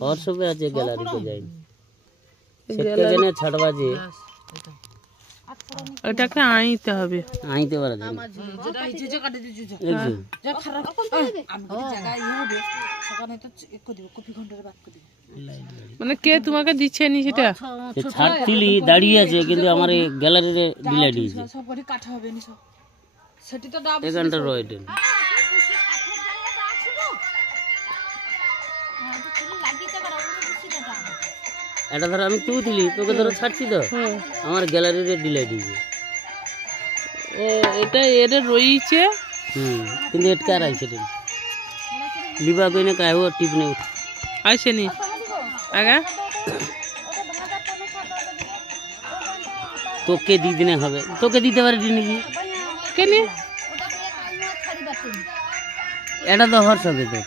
হোয়াটসঅ্যাপে আছে, গ্যালারিতে যাইনি। সেখানে ছাড়বা যে ওটাকে আইতে হবে, আইতে পারা যায় না। মানে কে তোমাকে দিচ্ছে নি সেটা? ছাড়তিলি দাঁড়িয়ে আছে, কিন্তু আমার এই গ্যালারিতে ডিলে দিয়েছে। এখানটা রয়েছে এটা ধর আমি তুলছিলি, তোকে ধরো ছাড়ছি তো, আমার গ্যালারিতে ডিলে দিয়েছে। ও এটা এটা রয়েছে, কিন্তু এটকা রাখছে লিবা কইনে কাহো টিপ নেই আসেনি আগা। তোকে দি দিনে হবে, তোকে দিতে পারি নাকি কেন? এটা তো হোয়াটসঅ্যাপে তো